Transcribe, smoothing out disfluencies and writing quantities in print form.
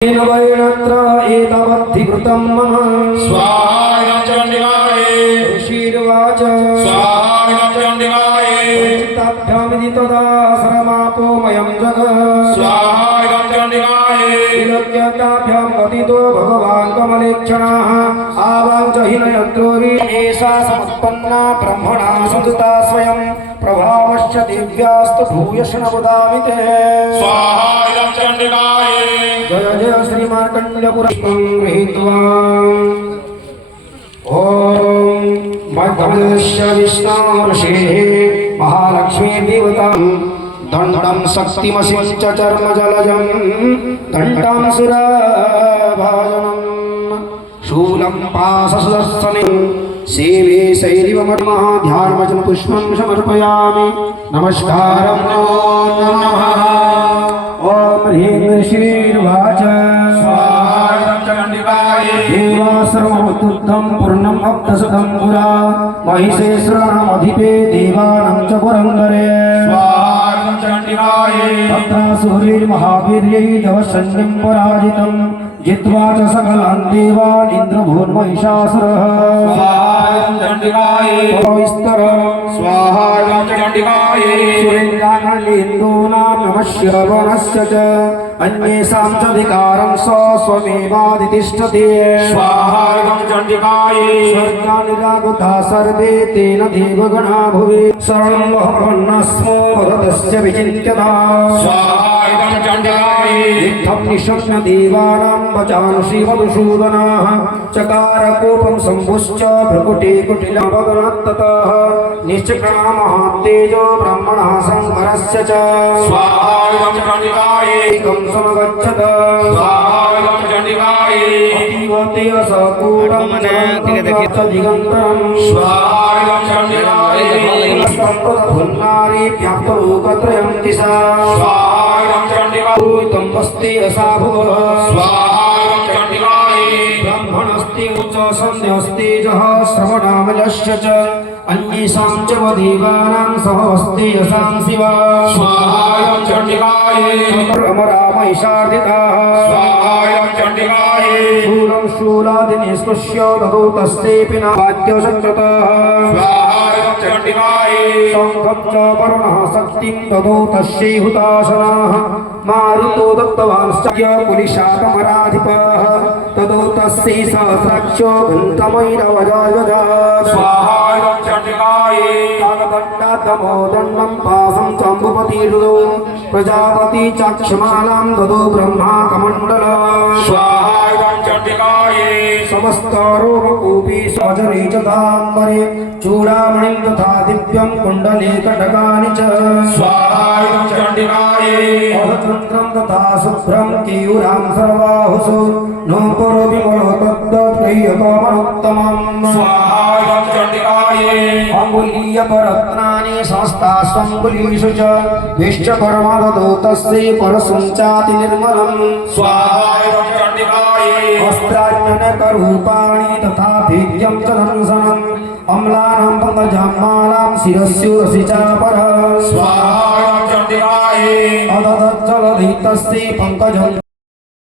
वैनत्र एतवद्धिकृतं मम स्वाहा चण्डिकायै ऋषिर्वाच स्वाहा चण्डिकायै चित्ताभ्यामिति तदा सरमापोमयं जग स्वाहा चण्डिकायै विलज्ञताभ्यां गतितो भगवान् कमलेक्षणः आवाञ्चहीनयत्रोरि एषा समुत्पन्ना ब्रह्मणा सदुता स्वयं प्रभावश्च दिव्यास्तु भूयश्च न वदामि ते स्वाहा चण्डिकायै जय जय श्री मार्कण्डेयपुरं गृहीत्वा ओम मध्यमस्य विष्णुर्षेः महालक्ष्मी देवतां दण्डं शक्तिमसिञ्च चर्मजलजं दण्डं सुरभाजनं शूलं पाशसुदर्शनं सेवे शैरिवमर्मः ध्यानवचन पुष्पं समर्पयामि नमस्कारं नमो नमः ओम ह्रीं श्रीर्वाच स्वाहा चण्डिकायै देवा सर्वमुत्तुद्धं पूर्णम् अब्धशतं पुरा महिषेश्वरामधिपे देवानां च पुरन्दरे स्वाहा चण्डिकायै तथा सूर्यैर्महावीर्यै जवसैन्यं पराजितं जित्वा च सकलान् देवान् इन्द्रभून्महिषासुरः स्वाहा चण्डिकायै विस्तर स्वाहा चण्डिकायै सुरेन्द्रानलिन्दूनां नमस्य वनस्य च अन्येषां च अधिकारं स्वमेवाधितिष्ठति स्वाहा चण्डिकायै स्वर्गानिरागता सर्वे तेन देवगणा भुवि शरणं वहन्नस्मो भरतस्य विचिन्त्यता स्वाहा चण्डिकायै युद्धं निशम्य देवानां वचांसि मधुसूदनाः चकार कोपं शम्भुश्च भ्रुकुटी कुटिलवदनत्ततः निश्चक्रामः तेजो ब्रह्मणः शङ्करस्य च स्वाहा चण्डिकायै एकं समगच्छत स्वाहा चण्डिकायै अतीव तेजसपूर्णं च दिगन्तरं स्वाहा चण्डिकायै सम्पदभुन्नारी व्याप्तलोकत्रयं दिशा स्वाहा चण्डिकायै तं वस्ति असाभुवः स्वाहा चण्डिकायै ब्रह्मणस्ति उच्च सन्ध्यस्तेजः श्रवणामलस्य च अन्येषां च देवानां सहवस्ति यशां शिवा स्वाहा चण्डिकायै अमरा महिषार्दिताः स्वाहा चण्डिकायै शूलं शूलादिनिष्पृश्य ददौ तस्येऽपि न वाद्यशक्तः स्वाहा चण्डिकायै शङ्खं च वरुणः शक्तिं ददौ तस्यै हुताशनाः मारुतो दत्तवांश्च पुलिशाकमराधिपः तदौ तस्यै सहस्राक्षो घण्टमैरवजायजात् स्वाहा चण्डिकायै कालदण्डादमोदण्डं पासं चाम्बुपतिरुदौ प्रजापति चाक्षमालां ददौ ब्रह्मा कमण्डल स्वाहा चण्डिकायै समस्तरोमकूपी सजरे च दाम्बरे चूडामणिं तथा दिव्यं कुण्डले कटकानि च स्वाहा चण्डिकायै अहचन्द्रं तथा शुभ्रं केयूरां सर्वाहुषु नूपुरो विमलो तद्दत्प्रियतमनुत्तमम् स्वाहा चण्डिकायै अङ्गुलीयकरत्नानि संस्थास्वङ्गुलीषु च विश्वकर्मा ददौ तस्यै परशुं चाति निर्मलम् स्वाहा चण्डिकायै वस्त्राण्यनकरूपाणि तथा भिद्यं च दंशनम् अम्लानां पङ्कजमालां शिरस्युरसि चापरः स्वाहा चण्डिकायै अददज्जलधि तस्यै पङ्कजम्